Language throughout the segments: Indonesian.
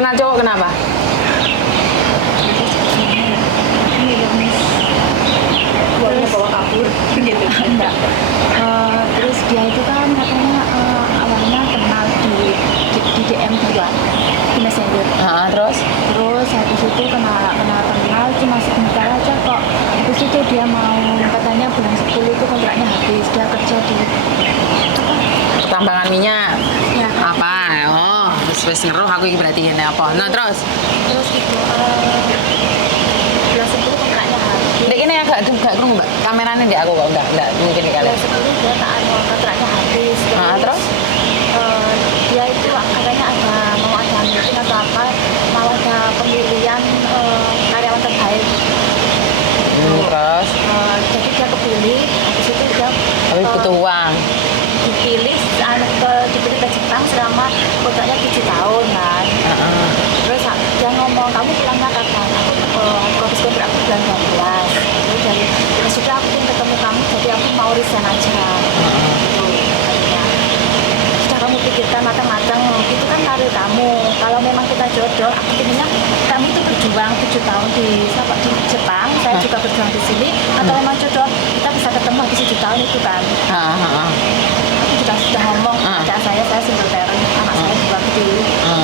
Kenal cowok kenapa? Uangnya bawa kabur gitu. Enggak. Terus dia itu kan katanya awalnya kenal di DM juga di Messenger. Terus? Terus habis itu kenal cuma sebentar aja kok. Habis itu dia mau katanya bulan 10 itu kontraknya habis. Dia kerja di Pertambangan minyak. ya, Apa? Oh, wis ngeruh aku iki berarti ngene apa. Nah, terus terus itu bulan 10 kontraknya habis. Dek ini agak krungu, Mbak. Kameranya di aku kok enggak mungkin di kalian. Bulan 10 dia tak ada kontraknya habis. Terus? Dia itu katanya mau ada meeting atau apa, mau ada pemilihan karyawan terbaik. Terus Jadi dia kepilih, habis itu dia tapi butuh uang. dipilih ke Jepang selama kontraknya 7 tahun kan. Terus dia ngomong, kamu pulangnya kapan? Aku habis kontrak aku bulan 12. Terus jadi ya sudah aku ingin ketemu kamu, jadi aku mau resign aja. Gitu, katanya. Sudah kamu pikirkan matang-matang, itu kan karir kamu. Kalau memang kita jodoh, aku inginnya kamu itu berjuang 7 tahun di Jepang, saya juga berjuang di sini. Atau memang jodoh, kita bisa ketemu habis 7 tahun itu kan. Aku juga sudah ngomong ada saya single parent, anak saya juga kecil,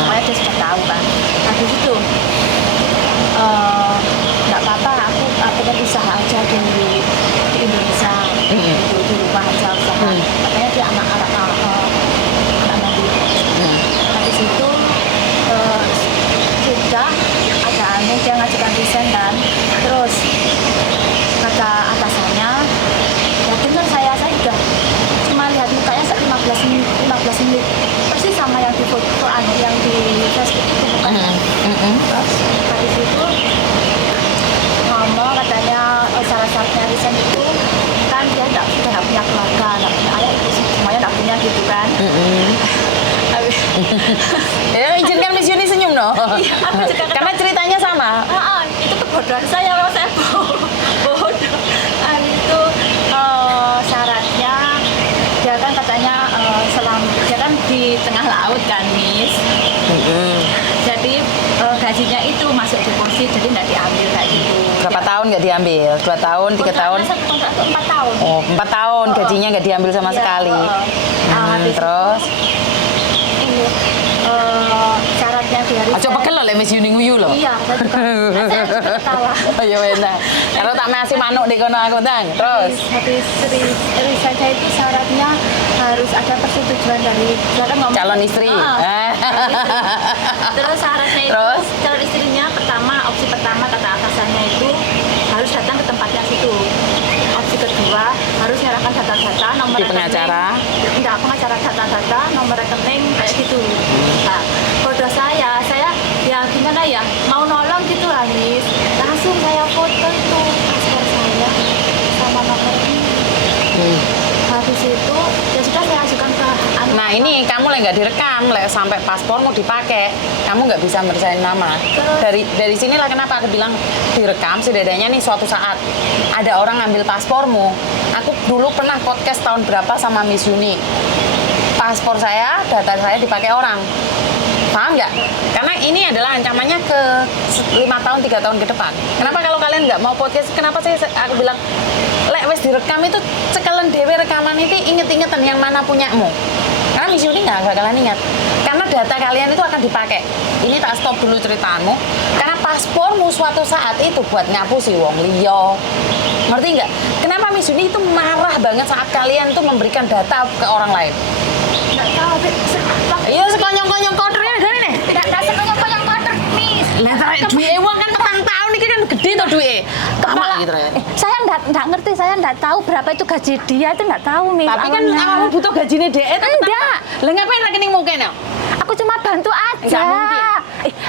makanya dia sudah tahu kan. Habis itu nggak apa-apa, aku pengen usaha aja di Indonesia, di rumah aja usaha. Katanya dia anak mandiri. Habis itu sudah ada dia ngajukan desain kan, terus kata atasannya, ya benar saya udah cuma lihat mukanya 15 menit persis sama yang di foto yang di Facebook itu bukan. Terus habis itu ngomong katanya syarat-syaratnya resign itu kan dia sudah nggak punya keluarga, nggak punya ayah, semuanya nggak punya gitu kan. Ya izinkan Miss Yuni senyum no. Iya, aku juga Karena ceritanya sama. Itu kebodohan saya, kalau saya bodoh. Itu syaratnya dia kan katanya dia kan di tengah laut kan, Miss. Jadi gajinya itu masuk deposit, jadi nggak diambil kayak gitu. Berapa tahun nggak diambil? 2 tahun, 3 tahun? Kontrak itu 4 tahun. Oh, 4 tahun gajinya nggak diambil sama Iya, sekali. habis Terus? Ini syaratnya dia resign. Aja pegel loh le Miss Yuni nguyu loh. Iya, saya juga ketawa. Oh iya benar. Kalau tak masih manuk di kono aku tang. Terus habis resign itu syaratnya harus ada persetujuan dari calon istri. Terus syaratnya itu calon istrinya opsi pertama kata atasannya itu harus datang ke tempatnya situ. Opsi kedua harus menyerahkan data-data, nomor Di rekening. pengacara? Enggak, pengacara data-data, nomor rekening kayak gitu. Nah, bodoh saya ya gimana ya, mau nolong gitu Anis. Langsung saya foto itu paspor saya sama nomor ini. Habis itu ya sudah saya ajukan ke Nah ini kamu nggak direkam, sampai paspormu dipakai, kamu nggak bisa mersain nama. Dari sinilah kenapa aku bilang direkam. Setidaknya nih suatu saat ada orang ngambil paspormu. Aku dulu pernah podcast tahun berapa sama Miss Yuni. Paspor saya, data saya dipakai orang. Paham nggak? Karena ini adalah ancamannya ke 5 tahun, 3 tahun ke depan. Kenapa kalau kalian nggak mau podcast? Kenapa sih aku bilang lek wes direkam itu sekalian dewe rekaman itu inget-ingetan yang mana punyamu. Karena Miss Yuni nggak bakalan ingat. Karena data kalian itu akan dipakai. Ini tak stop dulu ceritamu. Karena paspormu suatu saat itu buat ngapusi wong liya. Ngerti nggak? Kenapa Miss Yuni itu marah banget saat kalian itu memberikan data ke orang lain? nggak tahu. Iya sekonyong-konyong kotornya gini nih. Nggak sekonyong-konyong kotor, Miss. Lah tarik duit uang kan petang tahun ini kan gede tuh duit. Tamak gitu ya. Saya nggak ngerti, saya nggak tahu berapa itu gaji dia, itu nggak tahu, Miss. Tapi kan awalnya. kamu butuh gajinya DE tuh. Enggak. Lah ngapain rekening mukanya? Aku cuma bantu aja. Nggak mungkin.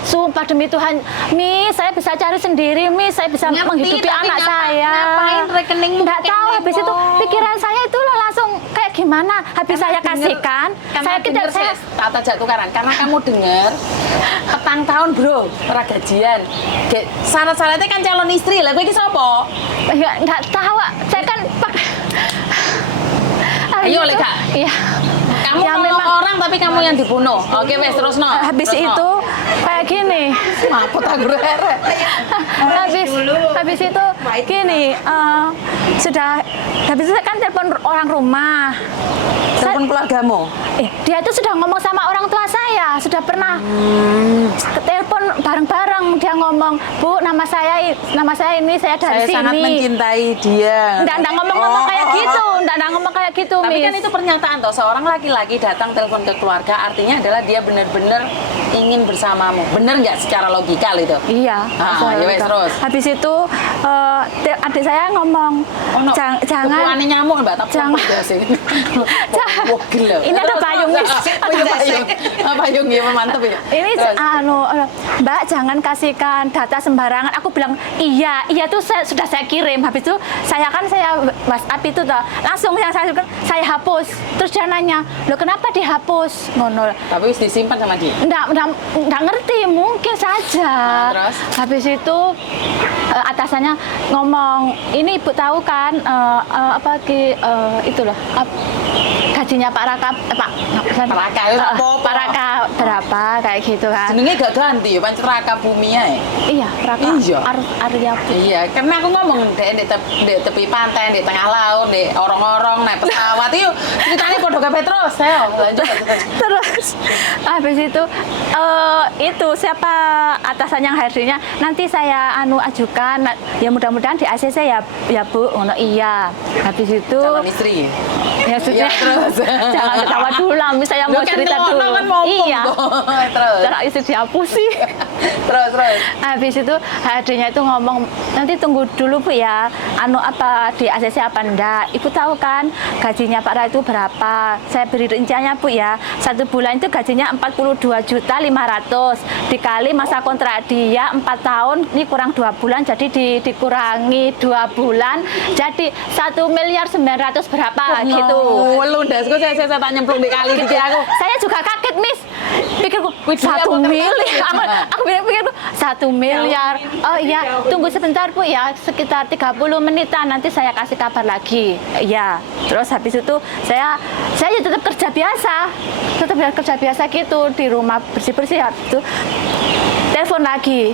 Sumpah demi Tuhan, Miss, saya bisa cari sendiri, Miss. Saya bisa Ngerti, menghidupi tapi anak saya. ngapain rekeningmu Nggak tahu, kayak habis gitu? itu pikiran saya itu langsung kayak gimana. Habis saya kasihkan, saya kita tata jatuh tukaran. Karena kamu dengar petang tahun bro, ora gajian. Syarat-syaratnya kan calon istri lah. Gue ini siapa? ya, nggak tahu. Saya kan Ayo, Leka. Iya. Kamu Kamu Ya, nolong memang- orang tapi kamu yang dibunuh. Oke, wes terus no. Habis Terus, no. itu kayak gini. Maput aku rere. habis itu gini, sudah habis itu saya kan telepon orang rumah. Telepon keluargamu. Dia itu sudah ngomong sama orang tua saya, sudah pernah telepon bareng-bareng. Dia ngomong, Bu, nama saya ini, saya dari Saya sangat sini. mencintai dia. Nggak ngomong-ngomong kayak gitu, nggak ngomong kayak gitu, Tapi Miss. kan itu pernyataan toh, seorang laki-laki datang telepon ke keluarga artinya adalah dia benar-benar ingin bersamamu. Bener nggak secara logikal itu? Iya. Ya wes terus. Habis itu adik saya ngomong, Oh, no. jangan. Kepulannya nyamuk mbak, tak Jangan. ya sih. Wah, gila. Ini ada payung, Miss. Ada payung. Payung ya, mantep ya. Ini Terus. Mbak jangan kasihkan data sembarangan. Aku bilang iya tuh sudah saya kirim. Habis itu saya WhatsApp itu toh. Langsung yang saya hapus. Terus dia nanya, "Loh kenapa dihapus?" Ngono. Tapi wis disimpan sama dia. Nggak ngerti, mungkin saja. Nah, terus? Habis itu atasannya ngomong, "Ini Ibu tahu kan itu loh. Gajinya Pak Raka, Raka, ya, apa-apa. Pak Raka berapa kayak gitu kan?" Jenenge gak ganti ya, pancet Raka Bumi ae. Iya, Raka Iya. Arya. Iya, karena aku ngomong di tepi pantai, di tengah laut, di orong-orong, naik pesawat itu ceritanya podo kabeh terus. Ayo, lanjut. Terus habis itu siapa atasan yang HRD-nya nanti saya ajukan ya mudah-mudahan di ACC ya Bu. Ngono iya. Habis itu Calon istri. ya sudah Iya, terus. jangan ketawa dulu lah, saya mau Loh, kan cerita ngono dulu. kan ngomong, Iya. Bu. Terus. Cara istri dihapusi. Terus. Habis itu HRD-nya itu ngomong, nanti tunggu dulu Bu ya, di ACC apa enggak. Ibu tahu kan gajinya Pak Ra itu berapa? Saya beri rinciannya Bu ya. 1 bulan itu gajinya 42.500.000 dikali masa kontrak dia 4 tahun, ini kurang 2 bulan, jadi dikurangi 2 bulan, jadi 1.900.000 berapa gitu. Lu dasku saya tak nyemplung di kali iki aku. Saya juga kaget, Miss. Pikirku Wih, 1 apa miliar. Aku pikirku 1 miliar. Oh iya, tunggu sebentar Bu ya, sekitar 30 menitan nanti saya kasih kabar lagi. Iya. Terus habis itu saya ya tetap kerja biasa gitu di rumah bersih-bersih. Habis itu telepon lagi.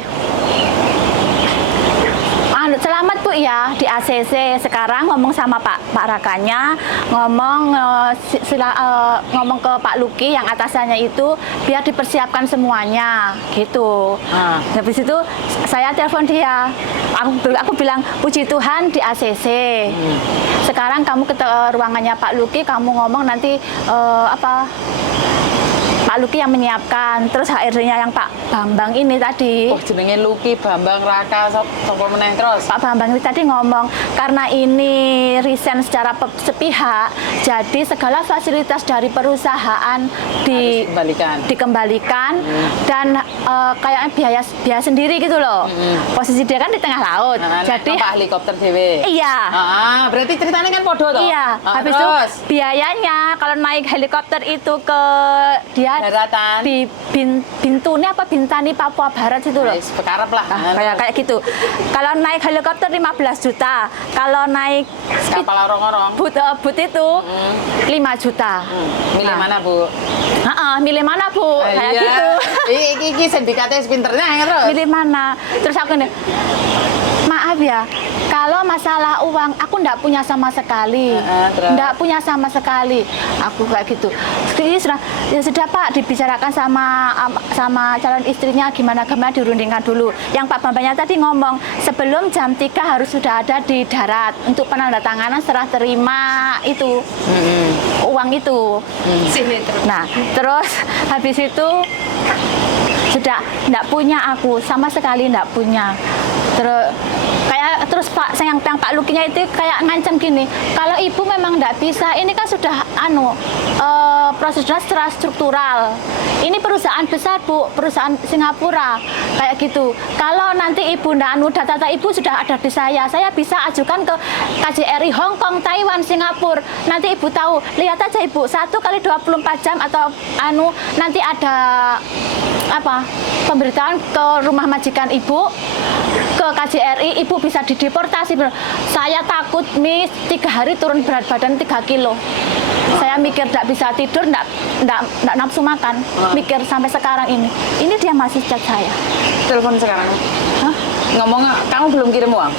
Selamat Bu ya di ACC, sekarang ngomong sama Pak Rakanya, ngomong ke Pak Luki yang atasannya itu biar dipersiapkan semuanya gitu. Habis itu saya telepon dia, aku bilang puji Tuhan di ACC. Sekarang kamu ke ruangannya Pak Luki, kamu ngomong nanti Pak Luki yang menyiapkan, terus HRD-nya yang Pak Bambang ini tadi. Oh, jenenge Luki, Bambang, Raka, sapa meneh terus. Pak Bambang ini tadi ngomong, karena ini resign secara sepihak, jadi segala fasilitas dari perusahaan dikembalikan dan kayaknya biaya sendiri gitu loh. Posisi dia kan di tengah laut. Jadi Pak helikopter dhewe. iya. Berarti ceritanya kan podo toh? Iya, habis itu terus. biayanya kalau naik helikopter itu ke dia Daratan. di Bintuni apa Bintani Papua Barat situ loh. Wis pekarep lah. Kayak gitu. Kalau naik helikopter 15 juta, kalau naik Kapal orong-orong. but itu 5 juta. Milih Nah. mana, Bu? Milih mana Bu? Kayak gitu. Iki sindikatnya pinternya terus. Milih mana? Terus aku nih, maaf ya, kalau masalah uang aku nggak punya sama sekali, terus? nggak punya sama sekali. Aku kayak gitu. Jadi sudah Pak, dibicarakan sama calon istrinya gimana dirundingkan dulu. Yang Pak Bambangnya tadi ngomong sebelum jam 3 harus sudah ada di darat untuk penandatanganan serah terima itu uang itu. Nah, terus habis itu sudah nggak punya aku sama sekali nggak punya. Terus Pak Lukinya itu kayak ngancam gini, kalau ibu memang nggak bisa, ini kan sudah prosedurnya secara struktural. Ini perusahaan besar Bu, perusahaan Singapura kayak gitu. Kalau nanti ibu data ibu sudah ada di saya bisa ajukan ke KJRI Hong Kong, Taiwan, Singapura. Nanti ibu tahu, lihat aja ibu, 1 kali 24 jam atau nanti ada pemberitaan ke rumah majikan ibu, ke KJRI, ibu bisa dideportasi. Saya takut Miss, 3 hari turun berat badan 3 kilo. Saya mikir tidak bisa tidur, tidak nafsu makan. Mikir sampai sekarang ini. Ini dia masih chat saya. Telepon sekarang. Hah? Ngomong, kamu belum kirim uang?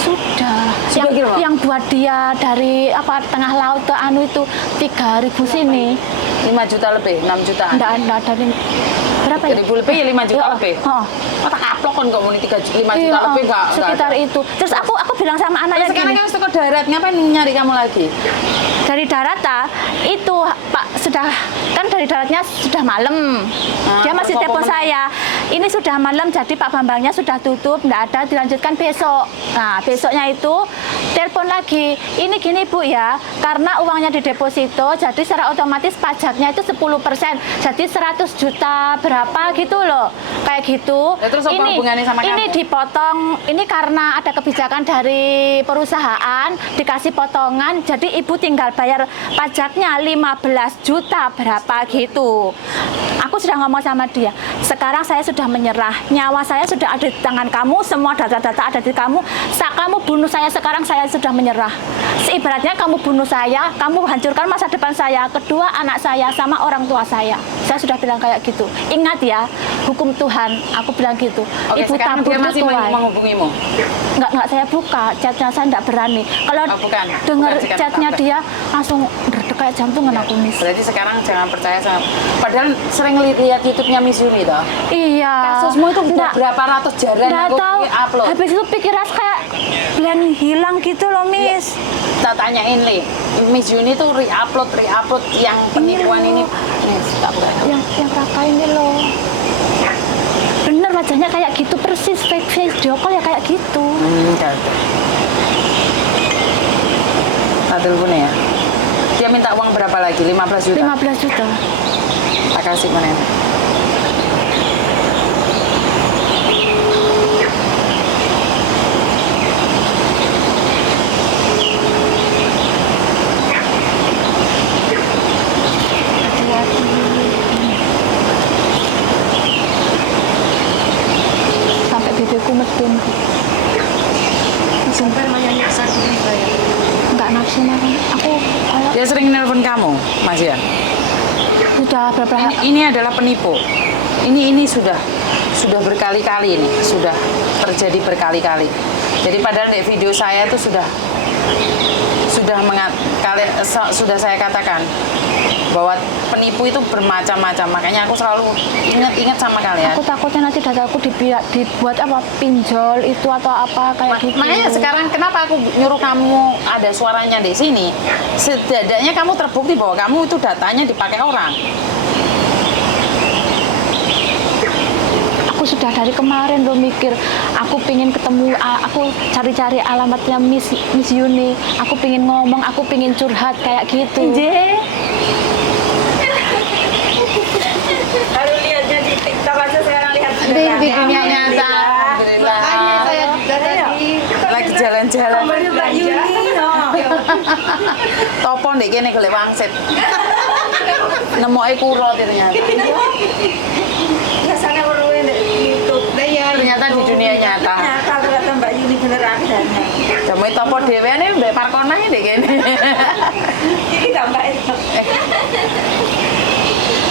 Sudah. Sudah kirim, Bang? Yang buat dia dari tengah laut ke anu itu 3.000 sini. 5 juta lebih, 6 juta. Enggak dari berapa ya? 3.000 lebih ya 5 juta Ya, lebih. oh. Mata kaplok kan kamu ini 5 Iya, juta lebih enggak? sekitar itu. Terus aku bilang sama anaknya Sekarang gini, kamu suka darat, ngapain nyari kamu lagi? dari darat itu Pak sudah kan dari daratnya sudah malam. Dia masih terus telepon apa saya. Ini sudah malam jadi Pak Bambangnya sudah tutup, enggak ada, dilanjutkan besok. Nah, besoknya itu telepon lagi. Ini gini Bu ya, karena uangnya di deposito jadi secara otomatis pajaknya itu 10%. Jadi 100 juta berapa gitu loh. Kayak gitu. Ya, terus apa hubungannya sama ini kamu? dipotong, ini karena ada kebijakan dari perusahaan dikasih potongan, jadi ibu tinggal bayar pajaknya 15 juta berapa gitu. Aku sudah ngomong sama dia, sekarang saya sudah menyerah, nyawa saya sudah ada di tangan kamu, semua data-data ada di kamu. Saat kamu bunuh saya sekarang, saya sudah menyerah. Seibaratnya kamu bunuh saya, kamu hancurkan masa depan saya, kedua anak saya sama orang tua saya. Saya sudah bilang kayak gitu. Ingat ya, hukum Tuhan, aku bilang gitu. Oke, Ibu sekarang tabur dia masih itu Tuhan. menghubungimu? Enggak saya buka, chatnya saya enggak berani. Kalau Oh, bukan. dengar Bukan, sekarang chatnya bukan. dia langsung kayak jantungan aku Miss. Berarti sekarang jangan percaya sama... Padahal sering lihat YouTube-nya Miss Yuni toh? Iya. Kasusmu itu udah Nggak- berapa ratus jaran nggak aku tahu. upload. Habis itu pikiran kayak plan hilang gitu loh Miss. Tak tanyain li, Miss Yuni tuh re-upload yang penipuan ini. Miss, tak boleh. Yang Raka ini loh. Bener wajahnya kayak gitu persis, fake video call ya kayak gitu. Enggak. Tak telepon ya. Dia minta uang berapa lagi? 15 juta. 15 juta. Tak kasih mana? Sampai bibirku medun. Sampai nanya sakit ya. Enggak nafsu makan. Aku kayak Dia sering nelpon kamu, Mas ya? sudah berapa Ini adalah penipu. Ini sudah berkali-kali ini, sudah terjadi berkali-kali. Jadi padahal di video saya itu sudah saya katakan bahwa penipu itu bermacam-macam. Makanya aku selalu ingat sama kalian. aku takutnya nanti dataku dibuat apa pinjol itu atau apa kayak gitu. Makanya sekarang kenapa aku nyuruh kamu ada suaranya di sini? Setidaknya kamu terbukti bahwa kamu itu datanya dipakai orang. Aku sudah dari kemarin loh mikir, aku pingin ketemu, aku cari-cari alamatnya Miss Yuni, aku pingin ngomong, aku pingin curhat kayak gitu. Lalu lihatnya di TikTok aja sekarang lihat Di dunia nyata. Makanya saya juga tadi Lagi jalan-jalan. nomornya Mbak Yuni. Topo ndek kene golek wangsit. Nemoke kuro ternyata. Biasanya orang di YouTube. Nah, ya, Ternyata di dunia nyata. Nyata ternyata Mbak Yuni beneran adanya. Jamu topo dhewe ne mbek parkonah ndek kene. Ini gambar itu.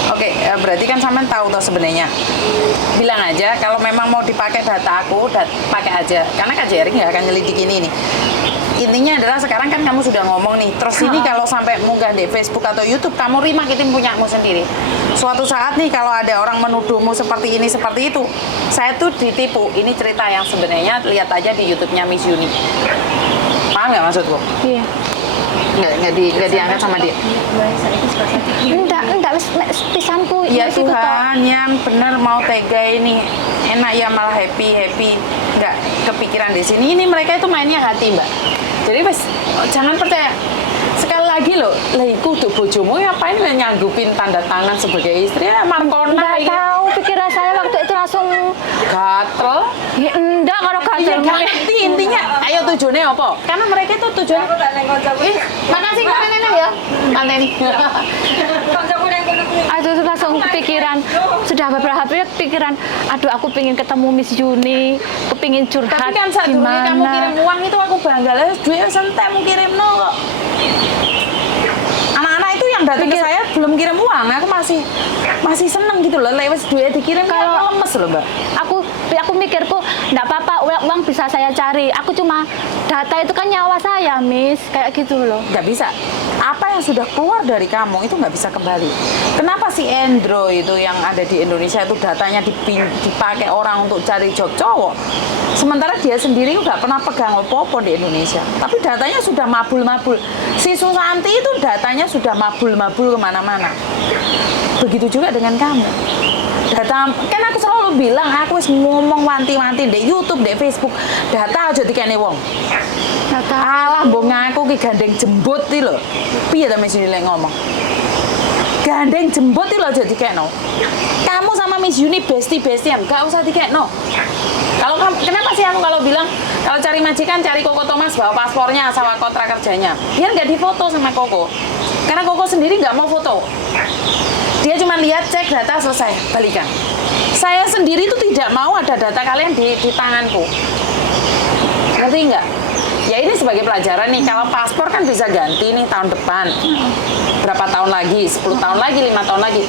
Oke, berarti kan sampean tahu toh sebenarnya. Bilang aja kalau memang mau dipakai data aku, pakai aja. Karena KJRI nggak akan nyelidikin ini. Intinya adalah sekarang kan kamu sudah ngomong nih, terus ini kalau sampai munggah di Facebook atau YouTube, kamu rimakitin punyamu sendiri. Suatu saat nih kalau ada orang menuduhmu seperti ini, seperti itu, saya tuh ditipu. Ini cerita yang sebenarnya lihat aja di YouTube-nya Miss Yuni. Paham nggak maksudku? Iya. Nggak diangkat sama dia. Enggak, pisanku. Ya wis itu toh. Tuhan, yang benar mau tega ini. Enak ya malah happy. Nggak kepikiran di sini. Ini mereka itu mainnya hati, Mbak. Jadi wes jangan percaya. Sekali lagi loh, lah iku tuh bojomu ngapain nyanggupin tanda tangan sebagai istri? Ya Markona Enggak ini. tahu pikiran saya waktu itu langsung Gatel. ya enggak kalau Iya, gatel. nggak ngerti intinya. Ayo tujuannya apa? Karena mereka itu tujuannya. Aku tak nengok kamu. Makasih kok nenek ya. Anteni. Kamu nengok Aduh langsung kepikiran, sudah beberapa hari pikiran, aduh aku pengen ketemu Miss Yuni, aku pengen curhat Tapi kan saat dulu kamu kirim gimana. uang itu aku bangga lah, duit santai mau kirim no kok. Anak-anak itu yang datang ke saya belum kirim uang. Aku masih seneng gitu loh. Lewat duit dikirim kalau lemes loh, Mbak. Aku mikirku enggak apa-apa, uang bisa saya cari. Aku cuma data itu kan nyawa saya, Miss, kayak gitu loh. Nggak bisa. Apa yang sudah keluar dari kamu itu nggak bisa kembali. Kenapa si Endro itu yang ada di Indonesia itu datanya dipakai orang untuk cari job cowok? Sementara dia sendiri nggak pernah pegang opo-opo di Indonesia. Tapi datanya sudah mabul-mabul. Si Susanti itu datanya sudah mabul-mabul kemana-mana. Begitu juga dengan kamu. Data, kan aku selalu bilang, aku harus ngomong wanti-wanti di YouTube, di Facebook. Data aja dikene wong. Data Alah, mbok ngaku ki gandeng jembut iki lho. Piye ta Miss Yuni lek ngomong? Gandeng jembut iki lho aja dikekno. Kamu sama Miss Yuni bestie-bestian, gak usah dikekno. Kalau kamu, kenapa sih aku kalau bilang kalau cari majikan cari Koko Thomas bawa paspornya sama kontrak kerjanya, biar nggak difoto sama Koko. Karena Koko sendiri nggak mau foto. Dia cuma lihat, cek data, selesai, balikan. Saya sendiri itu tidak mau ada data kalian di tanganku. Ngerti nggak? Ya ini sebagai pelajaran nih, kalau paspor kan bisa ganti nih tahun depan. Berapa tahun lagi, 10 tahun lagi, 5 tahun lagi.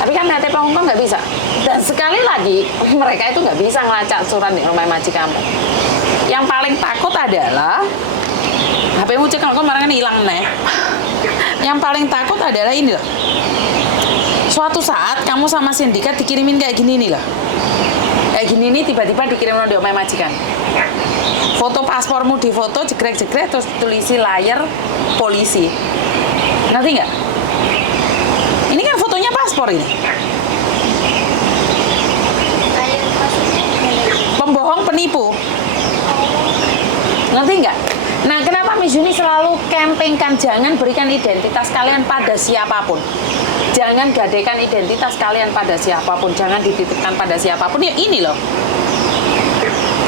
Tapi kan KTP Hongkong nggak bisa. Dan sekali lagi, mereka itu nggak bisa ngelacak surat di rumah majikan kamu. Yang paling takut adalah HP-mu cek kalau kemarin kan hilang nih. Yang paling takut adalah ini loh. Suatu saat kamu sama sindikat dikirimin kayak gini nih lah. Kayak gini nih tiba-tiba dikirim di rumah majikan. Foto paspormu difoto, jegrek-jegrek, terus tulisi layar polisi. Ngerti nggak? Ini kan fotonya paspor ini. Pembohong, penipu. Ngerti nggak? Nah, kenapa Miss Yuni selalu campingkan jangan berikan identitas kalian pada siapapun. Jangan gadekan identitas kalian pada siapapun. Jangan dititipkan pada siapapun. Ya ini loh.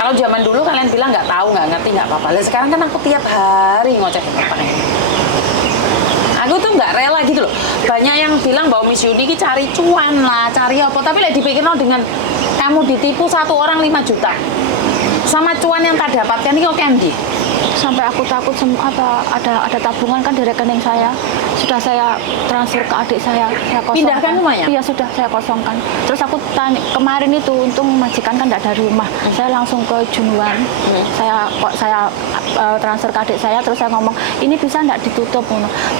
Kalau zaman dulu kalian bilang nggak tahu, nggak ngerti, nggak apa-apa. Lah sekarang kan aku tiap hari ngoceh apa ini. Aku tuh nggak rela gitu loh. Banyak yang bilang bahwa Miss Yuni cari cuan lah, cari apa. Tapi lah dipikir dengan kamu ditipu satu orang 5 juta. Sama cuan yang tak dapatkan ini oke Andi. Sampai aku takut ada tabungan kan di rekening saya. Sudah saya transfer ke adik saya kosongkan. Pindahkan rumahnya? Iya sudah saya kosongkan. Terus aku tanya kemarin itu untung majikan kan tidak dari rumah. Saya langsung ke Junuan. Saya transfer ke adik saya terus saya ngomong ini bisa tidak ditutup,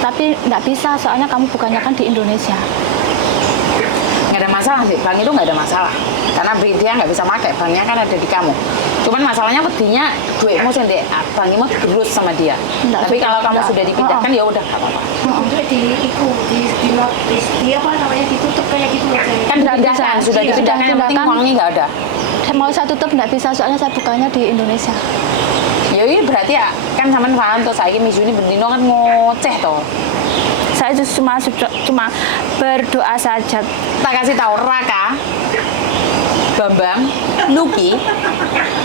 tapi tidak bisa soalnya kamu bukannya kan di Indonesia. Nggak ada masalah sih, bank itu nggak ada masalah karena dia nggak bisa pakai, banknya kan ada di kamu. Cuman masalahnya petinya duitmu sendiri, bankmu terus sama dia. Tapi kalau kamu sudah dipindahkan ya udah nggak apa-apa. Udah di apa namanya ditutup kayak gitu aja. Kan dipindahkan, sudah dipindahkan, yang penting uangnya nggak ada. Mau saya tutup tidak bisa soalnya saya bukannya di Indonesia. Ya ini berarti ya kan sampean paham tuh saya Miss Yuni bendino kan ngoceh toh. Saya cuma berdoa saja. Tak kasih tahu Raka, Bambang, Nuki,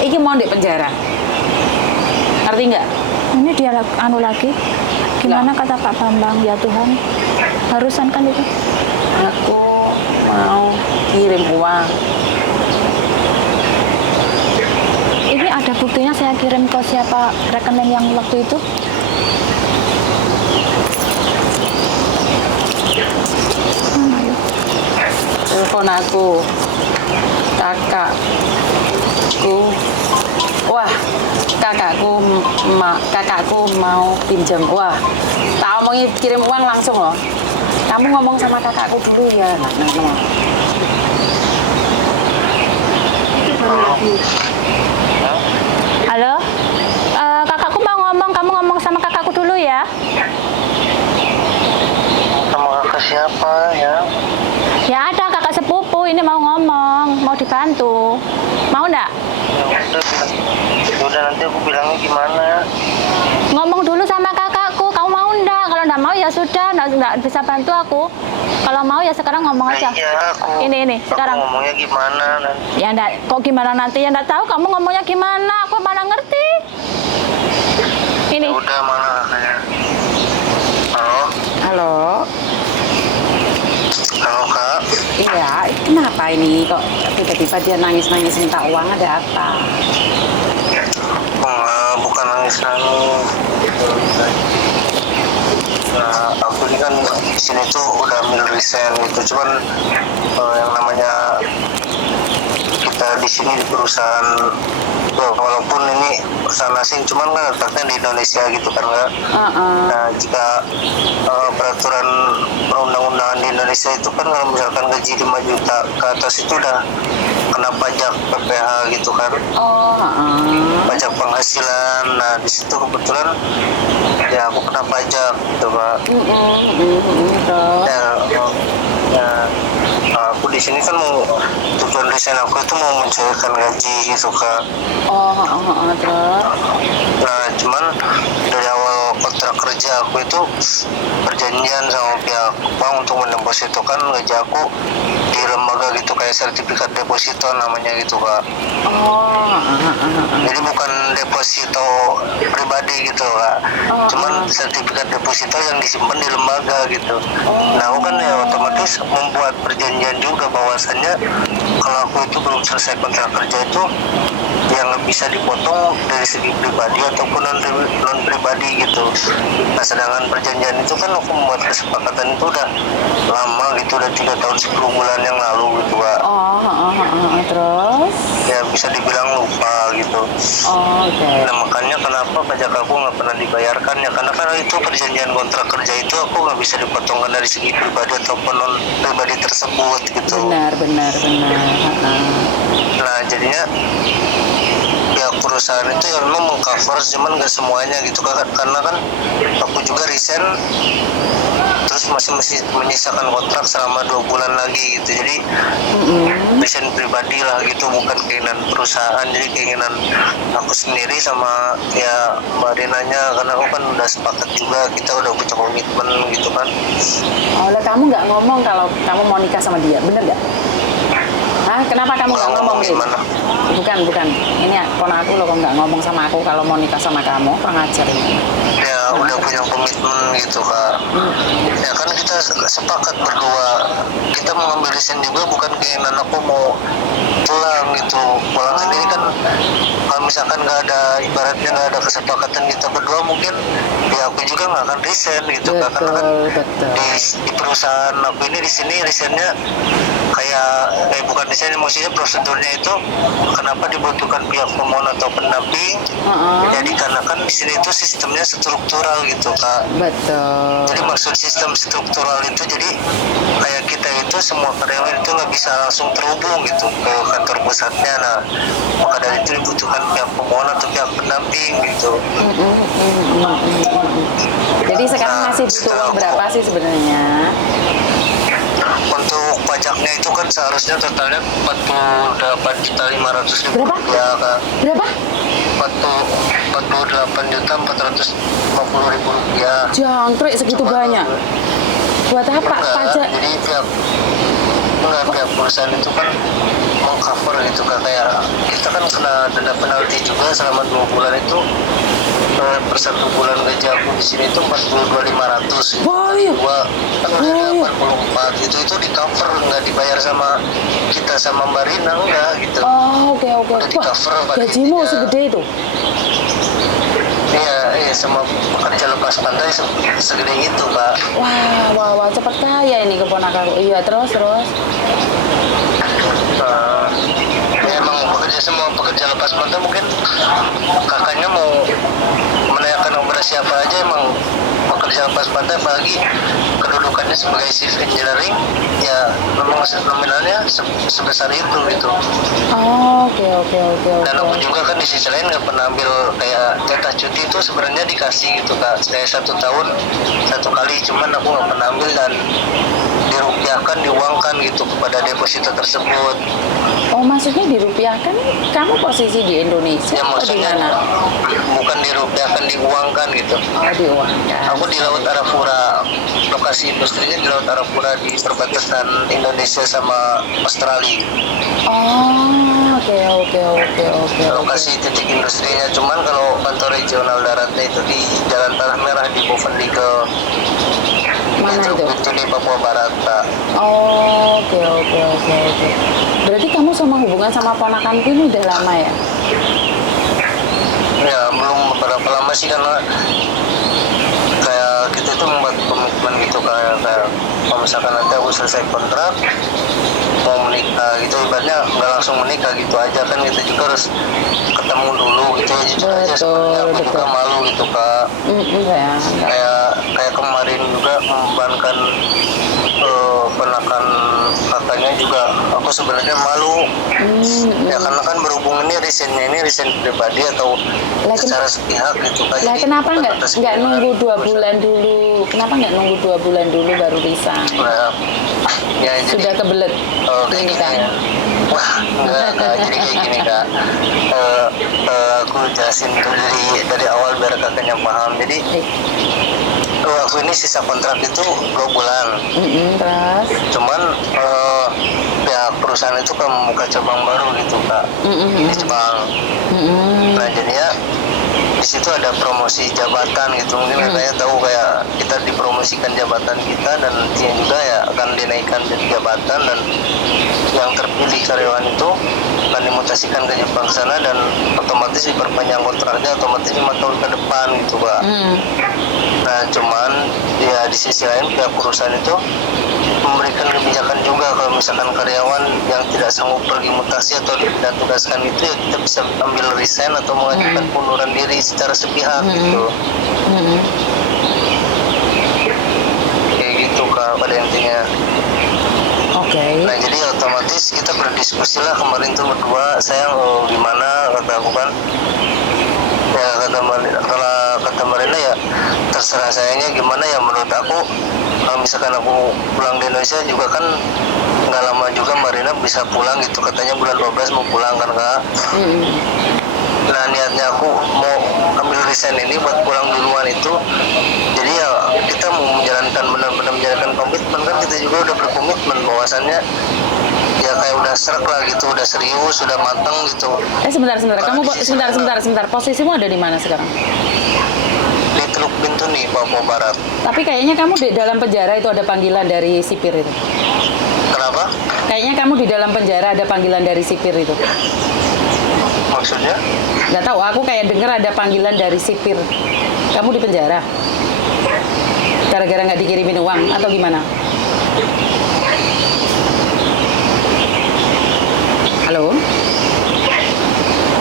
iki mau di penjara. Ngerti nggak? Ini dia lagi. Gimana kata Pak Bambang? Ya Tuhan, harusan kan itu. Aku mau kirim uang. Ini ada buktinya saya kirim ke siapa rekening yang waktu itu. Telepon aku, kakakku, wah kakakku mau pinjam, wah tak omongin kirim uang langsung loh. Kamu ngomong sama kakakku dulu ya. Halo, kakakku mau ngomong, kamu ngomong sama kakakku dulu ya. Sama kakak siapa ya? Ya ada kakak sepupu ini mau ngomong, mau dibantu. Mau enggak? Ya udah nanti aku bilangnya gimana. Ngomong dulu sama kakakku, kamu mau enggak? Kalau enggak mau ya sudah, enggak bisa bantu aku. Kalau mau ya sekarang ngomong aja. Iya, Ini sekarang. Aku ngomongnya gimana nanti? Ya enggak, kok gimana nanti? Ya enggak tahu kamu ngomongnya gimana, aku mana ngerti. Ini. Ya udah mana kakaknya? Halo? Halo, Halo kak? iya, kenapa ini kok tiba-tiba dia nangis-nangis minta uang, ada apa? Enggak, bukan nangis Nah, aku ini kan di sini tuh udah ambil resign gitu, cuman yang namanya kita di sini di perusahaan, walaupun ini perusahaan asing, cuman kan letaknya di Indonesia gitu kan nggak. Nah, jika peraturan perundang-undangan di Indonesia itu kan kalau misalkan gaji 5 juta ke atas itu udah kena pajak PPH gitu kan, pajak penghasilan. Nah, di situ kebetulan ya aku kena pajak gitu Pak. Ya, aku di sini kan mau, tujuan resign aku itu mau mencairkan gaji gitu Kak. Terus? Nah, cuman dari awal kontrak kerja aku itu perjanjian sama pihak bank untuk mendepositokan gaji aku di lembaga gitu, kayak sertifikat deposito namanya gitu Kak. Jadi bukan deposito pribadi gitu Kak, cuman sertifikat deposito yang disimpan di lembaga gitu. Nah, aku kan ya otomatis membuat perjanjian juga bahwasannya kalau aku itu belum selesai kontrak kerja itu yang bisa dipotong dari segi pribadi ataupun non pribadi gitu. Nah, sedangkan perjanjian itu kan aku membuat kesepakatan itu udah lama gitu, udah 3 tahun 10 bulan yang lalu gitu Kak. Terus? Ya bisa dibilang lupa gitu. Nah, makanya kenapa pajak aku nggak pernah dibayarkan ya, karena kan itu perjanjian kontrak kerja itu aku nggak bisa dipotongkan dari segi pribadi ataupun non pribadi tersebut gitu. Benar. Nah, jadinya ya perusahaan itu ya memang mengcover, cuman nggak semuanya gitu kan, karena kan aku juga resign terus masih menyisakan kontrak selama 2 bulan lagi gitu. Jadi resign pribadi lah gitu, bukan keinginan perusahaan, jadi keinginan aku sendiri sama ya Mbak Rinanya, karena aku kan udah sepakat juga, kita udah punya komitmen gitu kan. Lah kamu nggak ngomong kalau kamu mau nikah sama dia, bener nggak? Hah? Kenapa kamu nggak ngomong sih? Gimana? Bukan. Ini ya, pernah aku loh nggak ngomong sama aku kalau mau nikah sama kamu, kurang ajar ini. Ya udah punya komitmen gitu Kak. Ya kan kita sepakat berdua, kita mengambil resign juga bukan keinginan aku mau pulang gitu. Pulang sendiri kan kalau misalkan nggak ada, ibaratnya nggak ada kesepakatan kita berdua, mungkin ya aku juga nggak akan resign gitu Kak. Karena kan di perusahaan aku ini di sini resignnya kayak bukan resign, maksudnya prosedurnya itu kenapa dibutuhkan pihak pemohon atau pendamping. Jadi karena kan di sini itu sistemnya struktural gitu Kak. Betul. Jadi maksud sistem struktural itu jadi kayak kita itu semua karyawan itu nggak bisa langsung terhubung gitu ke kantor pusatnya. Nah, maka dari itu dibutuhkan pihak pemohon atau pihak pendamping gitu. Jadi sekarang masih butuh uang berapa sih sebenarnya? Untuk pajaknya itu kan seharusnya totalnya 48.500.000 rupiah Kak. Berapa? 48.450.000 rupiah. Jangkrik segitu banyak. Buat apa pajak? Jadi pihak perusahaan itu kan mengcover gitu Kak, kayak kita kan kena denda penalti juga selama 2 bulan itu. Per 1 bulan gaji aku di sini itu 42.500. Wah, iya. Kan udah 84 gitu, itu di cover, nggak dibayar sama kita sama Mbak Rina, enggak gitu. Oke. Udah di cover Gajimu segede itu? Iya, sama pekerja lepas pantai segede itu Pak. Wah, cepet kaya ini keponakanku. Iya, terus. Ya emang semua pekerja lepas pantai mungkin kakaknya mau menanyakan kepada siapa aja, emang pekerja lepas pantai apalagi kedudukannya sebagai civil engineering ya memang nominalnya sebesar itu gitu. Oke. Dan aku juga kan di sisi lain nggak pernah ambil kayak jatah cuti itu, sebenarnya dikasih gitu Kak, kayak 1 tahun 1 kali, cuman aku nggak pernah ambil dan dirupiahkan, diuangkan gitu kepada deposito tersebut. Maksudnya dirupiahkan? Kamu posisi di Indonesia Ya atau di maksudnya mana? bukan dirupiahkan, diuangkan gitu. Diuangkan. Aku di Laut Arafura, lokasi industrinya di Laut Arafura di perbatasan Indonesia sama Australia. Oke. Lokasi titik industrinya, cuman kalau kantor regional daratnya itu di Jalan Tanah Merah di Bovendigel. Mana itu? Itu di Papua Barat Kak. Oke. Berarti kamu sama hubungan sama ponakanku ini udah lama ya? Ya belum berapa lama sih, karena kayak kita itu membuat komitmen gitu kayak kalau misalkan nanti aku selesai kontrak mau menikah gitu, ibaratnya nggak langsung menikah gitu aja kan, kita juga harus ketemu dulu gitu ya, jujur aja sebenarnya aku juga malu gitu Kak. Sayang. Kayak kemarin juga membebankan penakan katanya juga aku sebenarnya malu ya, karena kan berhubung ini resign pribadi atau secara sepihak gitu kan. Lah Jadi kenapa bukan nggak atas nunggu 2 keinginan bulan dulu? Kenapa nggak nunggu 2 bulan dulu baru resign? Nah, ya jadi Sudah kebelet kayak ini gini kan? ya. Wah, enggak, jadi kayak gini Kak. Aku jelasin dulu dari awal biar kakaknya paham. Jadi aku ini sisa kontrak itu 2 bulan. Terus? Cuman pihak perusahaan itu kan membuka cabang baru gitu Kak, di Jepang. Nah jadinya di situ ada promosi jabatan gitu, mungkin katanya tahu kayak kita dipromosikan jabatan kita dan nantinya juga ya akan dinaikkan jadi jabatan, dan yang terpilih karyawan itu akan dimutasikan ke Jepang sana dan otomatis diperpanjang kontraknya otomatis 5 tahun ke depan gitu Kak. Nah cuman ya di sisi lain pihak perusahaan itu memberikan kebijakan juga kalau misalkan karyawan yang tidak sanggup pergi mutasi atau dipindah tugaskan itu ya kita bisa ambil resign atau mengajukan pengunduran diri secara sepihak gitu. Kayak gitu Kak pada intinya. Oke. Nah jadi otomatis kita berdiskusi lah kemarin tuh berdua, saya gimana kata aku kan, ya kata Marina ya terserah sayanya gimana ya, menurut aku kalau misalkan aku pulang di Indonesia juga kan nggak lama juga Marina bisa pulang gitu, katanya bulan 12 mau pulang kan Kak. Nah niatnya aku mau ambil resign ini buat pulang duluan itu, jadi ya kita mau menjalankan benar-benar menjalankan komitmen kan, kita juga udah berkomitmen bahwasannya ya kayak udah serak lah gitu, udah serius, udah matang gitu. Sebentar. Kamu sebentar. Posisimu ada di mana sekarang? Di Teluk Bintuni, Papua Barat. Tapi kayaknya kamu di dalam penjara itu ada panggilan dari sipir itu. Kenapa? Kayaknya kamu di dalam penjara ada panggilan dari sipir itu. Maksudnya? Nggak tahu, aku kayak dengar ada panggilan dari sipir. Kamu di penjara? Gara-gara nggak dikirimin uang atau gimana? Halo?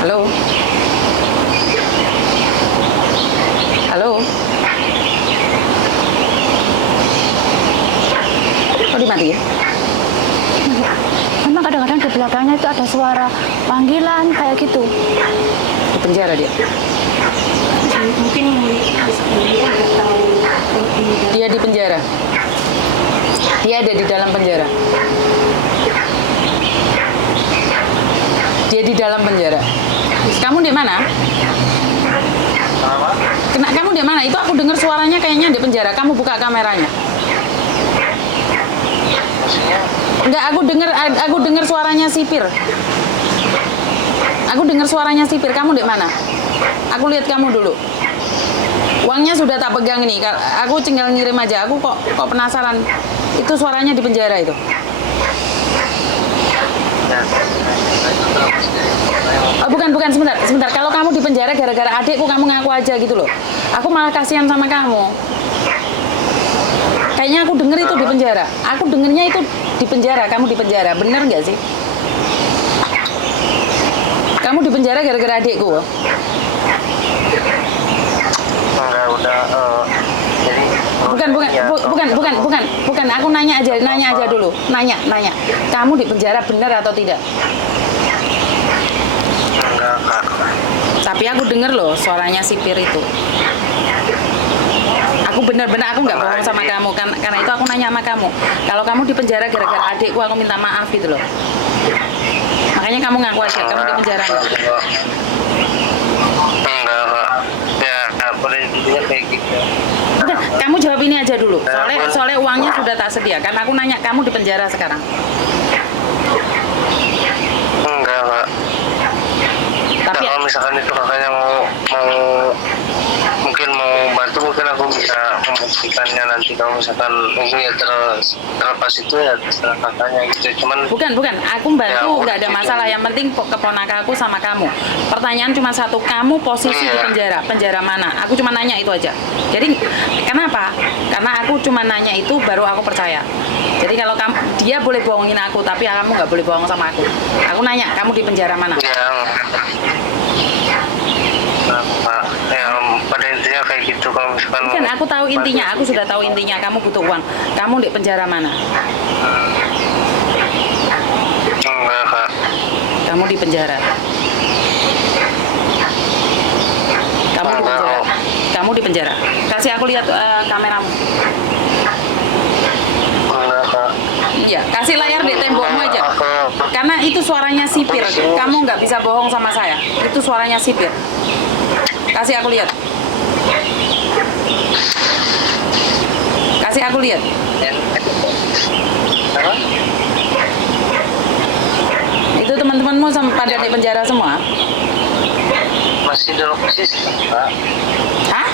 Halo? Halo? Kok dimatiin? Memang kadang-kadang di belakangnya itu ada suara panggilan kayak gitu. Di penjara dia? Mungkin dia atau Dia di penjara? Dia ada di dalam penjara? Dia di dalam penjara? Kamu di mana? Kenapa? Kamu di mana? Itu aku dengar suaranya kayaknya di penjara. Kamu buka kameranya. Maksudnya? Enggak, aku dengar suaranya sipir. Aku dengar suaranya sipir. Kamu di mana? Aku lihat kamu dulu. Uangnya sudah tak pegang ini. Aku tinggal ngirim aja. Aku kok penasaran. Itu suaranya di penjara itu. Oh, bukan, sebentar. Kalau kamu di penjara gara-gara adikku, kamu ngaku aja gitu loh. Aku malah kasihan sama kamu. Kayaknya aku denger itu di penjara. Aku dengernya itu di penjara, kamu di penjara. Bener nggak sih? Kamu di penjara gara-gara adikku? Enggak, udah jadi Bukan. Aku nanya aja dulu. Nanya. Kamu di penjara bener atau tidak? enggak Kak. Tapi aku denger loh suaranya sipir itu. Aku bener-bener aku nggak bohong sama kamu kan, karena itu aku nanya sama kamu. Kalau kamu di penjara gara-gara adikku, aku minta maaf gitu loh. Makanya kamu ngaku aja kamu di penjara nggak? Enggak Kak. Ya pada intinya kayak gitu. Udah, kamu jawab ini aja dulu. Soalnya uangnya sudah tak sedia. Karena aku nanya kamu di penjara sekarang. Enggak Kak. Tapi Nah, kalau misalkan itu kakaknya mau mungkin mau bantu, mungkin aku bisa membuktikannya nanti kalau misalkan ini ya terlepas itu ya terserah kakaknya gitu. Cuman Bukan, aku bantu, Ya, nggak ada gitu. masalah. Yang penting keponakan aku sama kamu. Pertanyaan cuma satu, kamu posisi di Iya. penjara mana? Aku cuma nanya itu aja. Jadi kenapa? Karena aku cuma nanya itu, baru aku percaya. Jadi kalau kamu, dia boleh bohongin aku, tapi kamu nggak boleh bohong sama aku. Aku nanya, kamu di penjara mana? yang apa yang pada intinya kayak gitu kalau misalkan Kan mau aku tahu intinya, aku bantu sudah gitu. tahu intinya. Kamu butuh uang. Kamu di penjara mana? Enggak kak. Kamu di penjara. Kamu di Enggak, penjara. Om. Kamu di penjara. Kasih aku lihat kameramu. Enggak kak. Iya, kasih layar di tembokmu aja. Karena itu suaranya sipir. Kamu nggak bisa bohong sama saya. Itu suaranya sipir. Kasih aku lihat. Kasih aku lihat. Apa? Itu teman-temanmu pada di penjara semua? Masih di lokasi kak. Hah?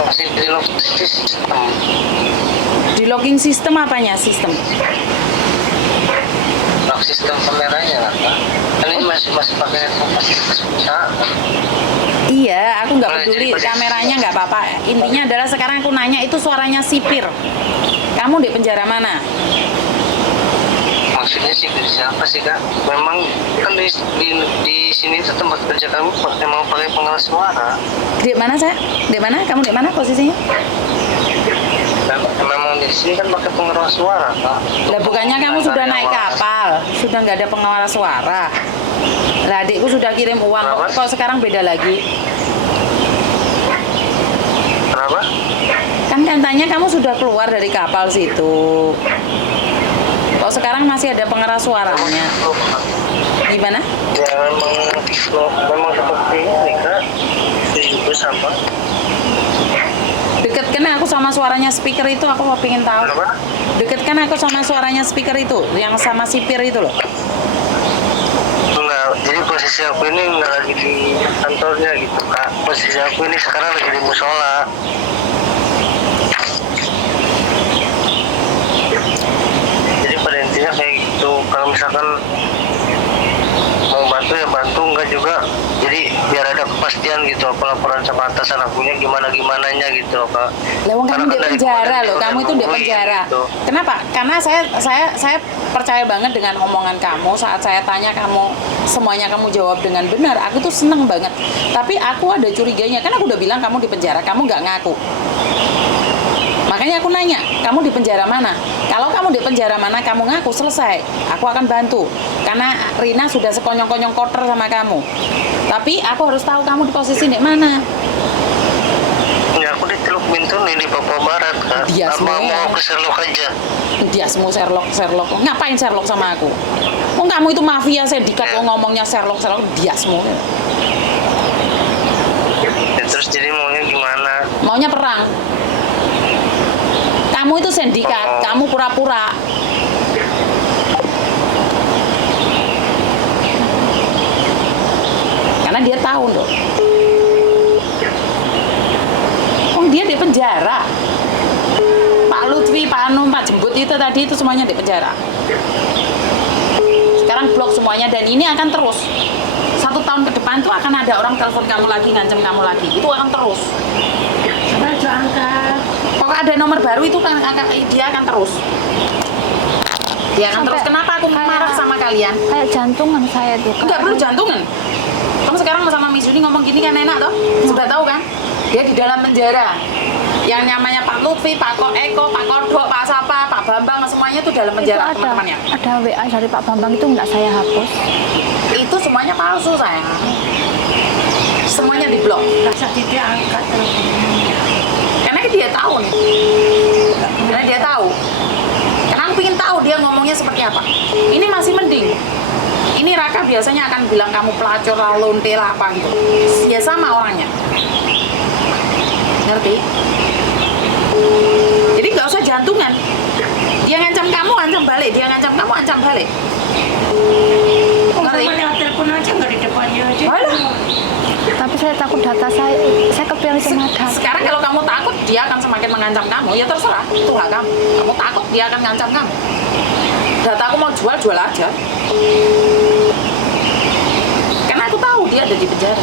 Masih di lokasi sistem. Di logging sistem apanya? Sistem. Lock sistem kameranya lah kak. Kan ini masih pakai masih bisa. Iya, aku nggak Boleh, peduli jadi kameranya nggak apa-apa. Intinya adalah sekarang aku nanya itu suaranya sipir. Kamu di penjara mana? Maksudnya sih dari siapa sih kak? Memang kan di sini tuh tempat kerja kamu emang pakai pengeras suara. Di mana saya? Di mana? Kamu di mana posisinya? Dan memang di sini kan pakai pengeras suara kak. Lah bukannya kamu sudah naik kapal, sudah nggak ada pengeras suara. Lah adikku sudah kirim uang, Kenapa? kok sekarang beda lagi? Kenapa? Kan katanya kamu sudah keluar dari kapal situ. Kok sekarang masih ada pengeras suaranya? Gimana? Ya memang seperti ini kak. Itu juga sama. Deketkan aku sama suaranya speaker itu, aku mau pengen tahu. Kenapa? Deketkan aku sama suaranya speaker itu, yang sama sipir itu loh. Enggak, jadi posisi aku ini nggak lagi di kantornya gitu kak. Posisi aku ini sekarang lagi di musola. Jadi pada intinya kayak gitu. Kalau misalkan mau bantu ya bantu, enggak juga. Jadi biar ada kepastian gitu. Pelaporan sama atasan akunya gimananya gitu loh kak. Lewang kamu Karena di kan dari penjara kemarin loh, juga kamu itu di nungguin penjara. gitu. Kenapa? Karena saya percaya banget dengan omongan kamu. Saat saya tanya kamu, semuanya kamu jawab dengan benar. Aku tuh seneng banget. Tapi aku ada curiganya, kan aku udah bilang kamu di penjara, kamu nggak ngaku. Makanya aku nanya, kamu di penjara mana? Kalau kamu di penjara mana, kamu ngaku, selesai. Aku akan bantu. Karena Rina sudah sekonyong-konyong kotor sama kamu. Tapi aku harus tahu kamu di posisi di mana. Ya aku di Teluk Bintun nih di Papua Barat kak. Dia Apa semua. mau ke Sherlock aja? Dia semua Sherlock. Ngapain Sherlock sama aku? Oh, kamu itu mafia sindikat, kok ngomongnya Sherlock, dia semua. Ya, terus jadi maunya gimana? Maunya perang. Kamu itu sindikat, kamu pura-pura. Karena dia tahu loh. Oh, dia di penjara. Pak Lutfi, Pak Anum, Pak Jembut itu tadi itu semuanya di penjara. Sekarang blok semuanya dan ini akan terus. 1 tahun ke depan tuh akan ada orang telepon kamu lagi, ngancam kamu lagi. Itu akan terus. Coba aja angkat. Kalau ada nomor baru itu kan dia akan terus. Dia akan Sampai terus. Kenapa aku kayak- marah sama kalian? Kayak jantungan saya tuh. Enggak perlu jantungan. Kamu sekarang sama Miss Yuni ngomong gini kan enak toh? Sudah tahu kan? Dia di dalam penjara. Yang namanya Pak Lutfi, Pak Eko, Pak Kodok, Pak Sapa, Pak Bambang, semuanya itu dalam penjara Itu teman-temannya. ada WA dari Pak Bambang itu nggak saya hapus. Itu semuanya palsu sayang. Semuanya diblok. Rasa tidak angkat teleponnya. Karena dia tahu nih. Karena dia tahu. Karena aku pengen tahu dia ngomongnya seperti apa. Ini masih mending. Ini Raka biasanya akan bilang kamu pelacur lah, lonte lah, apa gitu. Ya sama orangnya. Ngerti? Jadi nggak usah jantungan. Dia ngancam kamu, ancam balik. Dia ngancam kamu, ancam balik. Oh, Ngerti? sama lewat telepon aja nggak di depannya aja. Alah. Tapi saya takut data saya kepikiran sama data. Sekarang kalau kamu takut, dia akan semakin mengancam kamu. Ya terserah, itu hak kamu. Kamu takut, dia akan ngancam kamu. Data aku mau jual, jual aja. Karena aku tahu dia ada di penjara.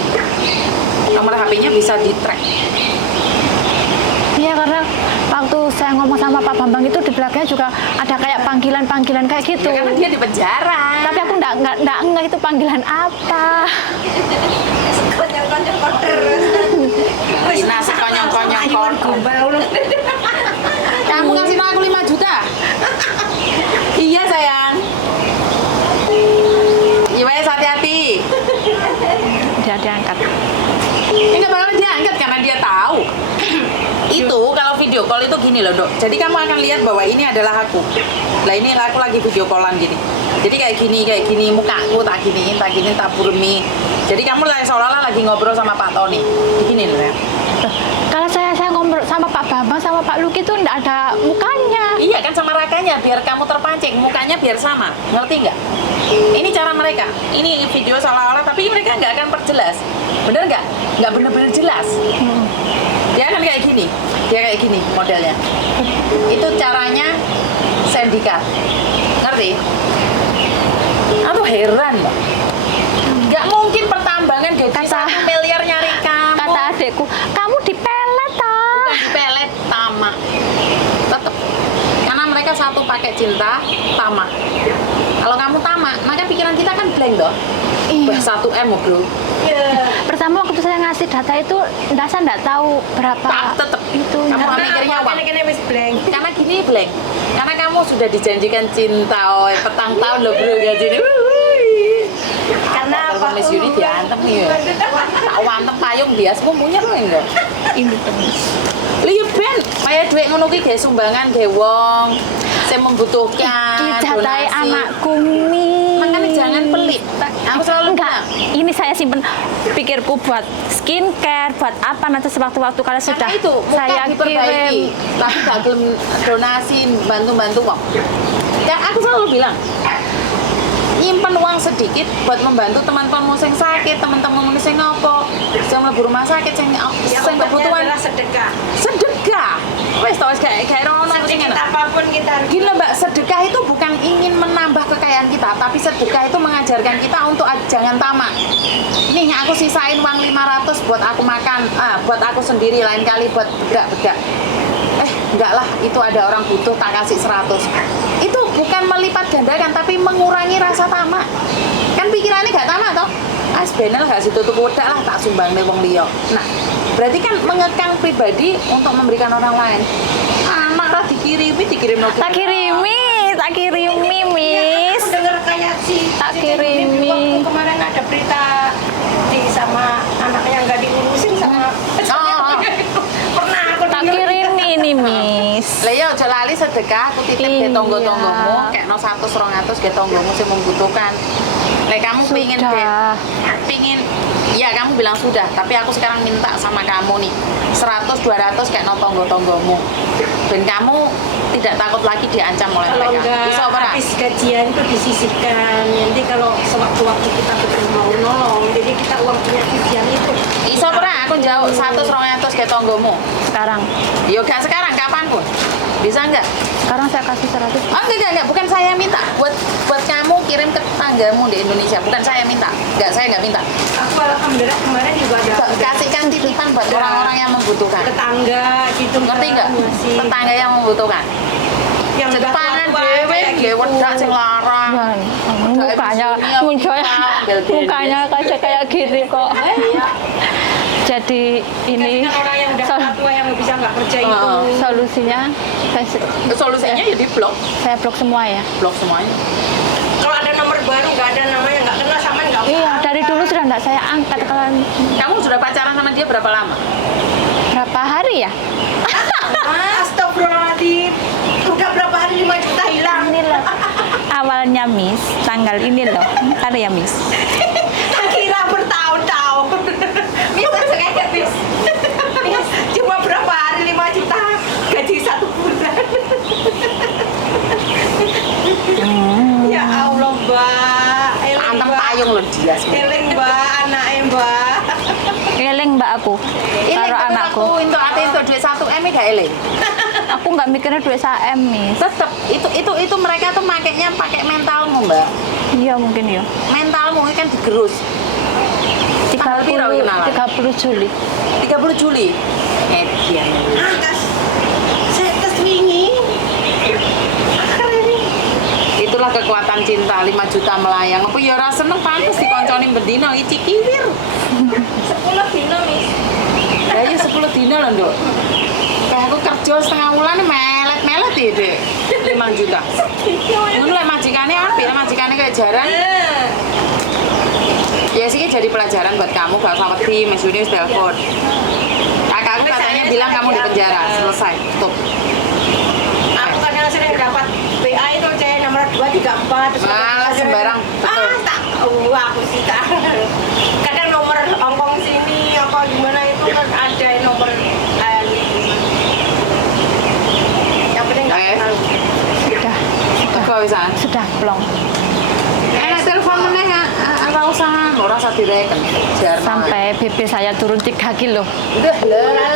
Nomor HP-nya bisa di-track. Iya, karena waktu saya ngomong sama Pak Bambang itu di belakangnya juga ada kayak panggilan-panggilan kayak gitu. Ya, karena dia di penjara. Tapi aku nggak ngeh itu panggilan apa. Konyol-konyol terus. Nah, sekonyong-konyong kotor. Kamu ngasih aku 5 juta? Iya sayang. Iya, hati-hati. Dia diangkat. Ini nggak bakal diangkat karena dia tahu. Itu kalau video call itu gini loh, Dok. Jadi kamu akan lihat bahwa ini adalah aku. Lah ini aku lagi video callan gini. Jadi kayak gini mukaku tak giniin, tak buremi. Jadi kamu seolah-olah lagi ngobrol sama Pak Tony. Begini loh ya. Kalau saya ngobrol sama Pak Bambang sama Pak Luki itu nggak ada mukanya. Iya kan sama rakanya biar kamu terpancing, mukanya biar sama. Ngerti nggak? Ini cara mereka. Ini video seolah-olah tapi mereka nggak akan perjelas. Bener nggak? Nggak bener-bener jelas. Dia kan kayak gini. Dia kayak gini modelnya. Itu caranya sindikat. Ngerti? Aku heran loh. Nggak mungkin pertambangan gaji 1 miliar nyari kamu. Kata adekku, kamu dipelet ah. Bukan dipelet, tamak. Tetep. Karena mereka satu pakai cinta, tamak. Kalau kamu tamak, maka pikiran kita kan blank dong. Iya. 1M bro. Pertama waktu saya ngasih data itu, saya nggak tahu berapa Tetep. itu. Kamu mikirnya uang. Kene wis blank. Karena gini blank. Karena kamu sudah dijanjikan cinta, petang tahun loh bro gaji. Karena apa? Miss Yuni diantem nih ya. Tak wantem payung dia semua punya loh enggak. Ini terus. Lihat Ben, kayak duit ngono ki gawe sumbangan gawe wong sing membutuhkan. Dijatai donasi. anakku Mi. Makanya jangan pelit. Aku selalu Enggak, ini saya simpen pikirku buat skincare, buat apa nanti sewaktu-waktu kalau sudah karena itu muka saya diperbaiki, kirim. tapi gak gelem donasi bantu-bantu wong. Ya aku selalu bilang nyimpen uang sedikit buat membantu teman-temanmu yang sakit, teman-temanmu yang ngopo, yang mlebu rumah sakit, yang kebutuhan sedekah. sedekah. Wes tau kayak ono sing Sedikit ngene. apapun kita Gila Mbak, sedekah itu bukan ingin menambah kekayaan kita, tapi sedekah itu mengajarkan kita untuk jangan tamak. Ini yang aku sisain uang 500 buat aku makan, buat aku sendiri, lain kali buat bedak-bedak. Enggak lah, itu ada orang butuh tak kasih 100. Itu bukan melipat gandakan, tapi mengurangi rasa tamak. Kan pikirannya gak tamak toh? Benel gak situ tutup wedak lah, tak sumbang wong liya. Nah, berarti kan mengekang pribadi untuk memberikan orang lain. Anak lah dikirim Tak kirimi, Miss. Aku dengar kayak Tak si kirimi. waktu kemarin ada berita sama anaknya nggak diurusin sama pernah aku Tak denger. kirimi ini, Miss. Lah ya aja lali sedekah, aku titip Iya. ke tonggo-tonggomu, kayak no 100-200 ke tonggomu yang membutuhkan. Lah kamu pingin Sudah. ya kamu bilang sudah, tapi aku sekarang minta sama kamu nih 100-200 kayak no tonggo-tonggomu. Dan kamu tidak takut lagi diancam oleh Kalau mereka. nggak Bisa apa? habis gajian itu disisihkan. Nanti kalau sewaktu-waktu kita betul mau nolong, jadi kita uang punya sisihan itu. Iso ora aku jauh 100-200 ke tonggomu. Sekarang. Yo gak sekarang, kapanpun. Bisa nggak? Sekarang saya kasih 100. Oh enggak, bukan saya minta. Buat kamu kirim ke tetanggamu di Indonesia. Bukan saya minta. Saya nggak minta. Aku alhamdulillah kemarin juga ada Kasihkan titipan buat Udah. orang-orang yang membutuhkan. tetangga gitu. Ngerti nggak? Masih Tetangga yang membutuhkan. yang udah Pangan tua-tua dewe, kayak gue gitu. wedak sing larang. Mukanya kayak gini kok. Jadi ini Kan orang yang udah tua yang nggak bisa nggak kerja itu. solusinya Solusinya ya di blok semua ya. blok semuanya. Kalau ada nomor baru nggak ada namanya nggak kenal sama nggak usah. Iya, dari dulu sudah enggak saya angkat kalian. Kamu sudah pacaran sama dia berapa lama? Berapa hari ya? Astagfirullahaladzim. Udah berapa hari 5 juta hilang. Ini loh. Awalnya Miss, tanggal ini loh. Ada ya Miss? Kira bertahun-tahun. Bisa kayak bis. Cuma berapa hari 5 juta gaji 1 bulan. Ya Allah Mbak. Eling, Antem Mbak. payung loh dia. Eling Mbak, anaknya Mbak. Eling mbak aku Ini karo anakku. untuk ate untuk duit 1 M gak eling. Aku nggak mikirnya duit 1 M nih. Tetep itu mereka tuh makainya pakai mentalmu, Mbak. Iya mungkin ya. Mentalmu ini kan digerus. Tanggal piro kenalan? 30 Juli. 30 Juli. Edian. Saya tes wingi. Itulah kekuatan cinta 5 juta melayang. Apa ya ora seneng pantes dikonconi bendino iki kiwir. 10 dino, Miss. Ya ya 10 dino lho, Nduk. Kayak aku kerja setengah bulan melet-melet ya, Dek. 5 juta. Ngono lek majikane apik, majikane kayak jarang. Ya sih jadi pelajaran buat kamu, gak usah wedi, Mas Yuni telepon. Kakakku katanya bilang kamu di penjara, selesai, tutup. Aku kadang sering dapat PA itu cewek nomor 234 terus Malah sembarang, betul. tak aku sih tak. Kadang nomor Hongkong sini apa gimana itu kan ada nomor yang penting nggak Eh. tahu. Kok bisa? Sudah plong. Enak telepon meneh ora usah direken. Jerman. Sampai BP saya turun 3 kilo. Udah, lah.